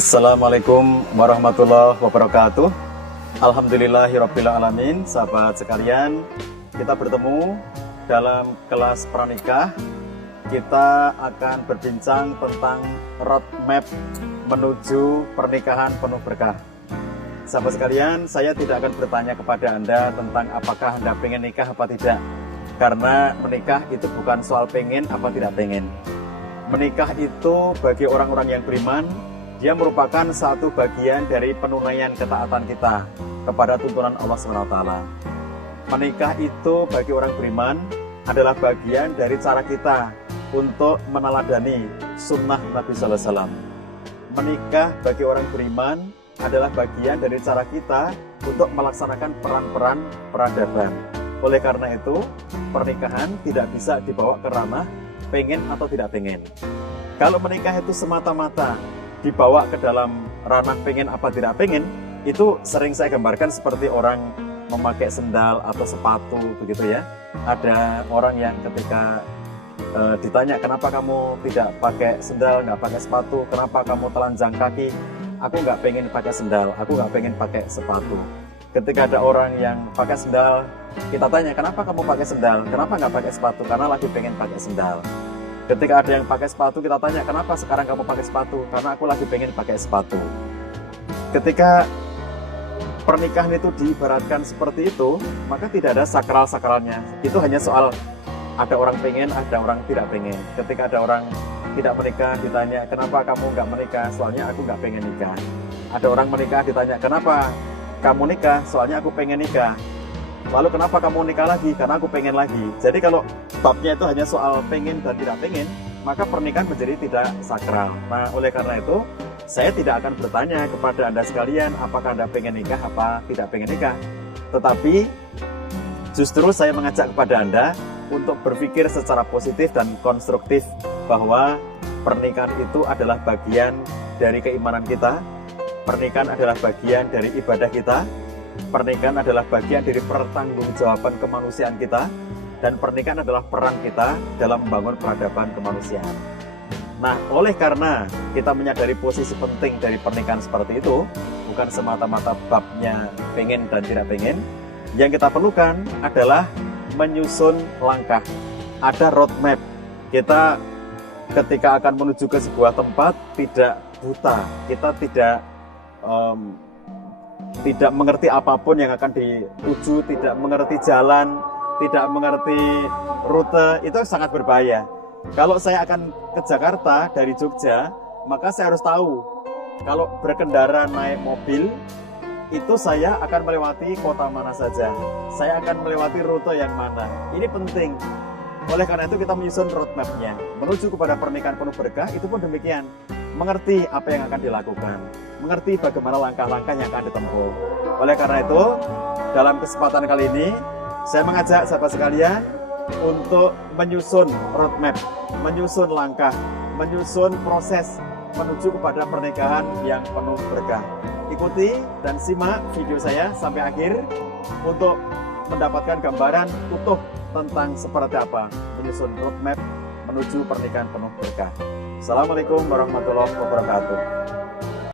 Assalamualaikum warahmatullahi wabarakatuh. Alhamdulillahirrabbilalamin. Sahabat sekalian, kita bertemu dalam kelas pranikah. Kita akan berbincang tentang roadmap menuju pernikahan penuh berkah. Sahabat sekalian, saya tidak akan bertanya kepada Anda tentang apakah Anda pengen nikah apa tidak, karena menikah itu bukan soal pengen apa tidak pengen. Menikah itu bagi orang-orang yang beriman, dia merupakan satu bagian dari penunaian ketaatan kita kepada tuntunan Allah SWT. Menikah itu bagi orang beriman adalah bagian dari cara kita untuk meneladani sunnah Nabi SAW. Menikah bagi orang beriman adalah bagian dari cara kita untuk melaksanakan peran-peran peradaban. Oleh karena itu, pernikahan tidak bisa dibawa ke ranah pengen atau tidak pengen. Kalau menikah itu semata-mata dibawa ke dalam ranah pengen apa tidak pengen, itu sering saya gambarkan seperti orang memakai sendal atau sepatu begitu ya. Ada orang yang ketika ditanya kenapa kamu tidak pakai sendal, nggak pakai sepatu, kenapa kamu telanjang kaki, aku nggak pengen pakai sendal, aku nggak pengen pakai sepatu. Ketika ada orang yang pakai sendal, kita tanya kenapa kamu pakai sendal, kenapa nggak pakai sepatu, karena lagi pengen pakai sendal. Ketika ada yang pakai sepatu, kita tanya, kenapa sekarang kamu pakai sepatu? Karena aku lagi pengen pakai sepatu. Ketika pernikahan itu diibaratkan seperti itu, maka tidak ada sakral-sakralnya. Itu hanya soal ada orang pengen, ada orang tidak pengen. Ketika ada orang tidak menikah, ditanya, kenapa kamu nggak menikah? Soalnya aku nggak pengen nikah. Ada orang menikah, ditanya, kenapa kamu nikah? Soalnya aku pengen nikah. Lalu kenapa kamu nikah lagi? Karena aku pengen lagi. Jadi kalau babnya itu hanya soal pengen dan tidak pengen, maka pernikahan menjadi tidak sakral. Nah, oleh karena itu, saya tidak akan bertanya kepada Anda sekalian apakah Anda pengen nikah apa tidak pengen nikah. Tetapi justru saya mengajak kepada Anda untuk berpikir secara positif dan konstruktif bahwa pernikahan itu adalah bagian dari keimanan kita. Pernikahan adalah bagian dari ibadah kita. Pernikahan adalah bagian dari pertanggungjawaban kemanusiaan kita, dan pernikahan adalah peran kita dalam membangun peradaban kemanusiaan. Nah, oleh karena kita menyadari posisi penting dari pernikahan seperti itu, bukan semata-mata babnya pengen dan tidak pengen, yang kita perlukan adalah menyusun langkah. Ada roadmap. Kita ketika akan menuju ke sebuah tempat tidak buta, kita tidak mengerti apapun yang akan dituju, tidak mengerti jalan, tidak mengerti rute, itu sangat berbahaya. Kalau saya akan ke Jakarta dari Jogja, maka saya harus tahu kalau berkendara naik mobil, itu saya akan melewati kota mana saja, saya akan melewati rute yang mana. Ini penting. Oleh karena itu kita menyusun roadmap-nya. Menuju kepada pernikahan penuh berkah, itu pun demikian. Mengerti apa yang akan dilakukan, mengerti bagaimana langkah-langkah yang akan ditempuh. Oleh karena itu, dalam kesempatan kali ini, saya mengajak sahabat sekalian untuk menyusun roadmap, menyusun langkah, menyusun proses menuju kepada pernikahan yang penuh berkah. Ikuti dan simak video saya sampai akhir untuk mendapatkan gambaran utuh tentang seperti apa menyusun roadmap menuju pernikahan penuh berkah. Assalamualaikum warahmatullahi wabarakatuh.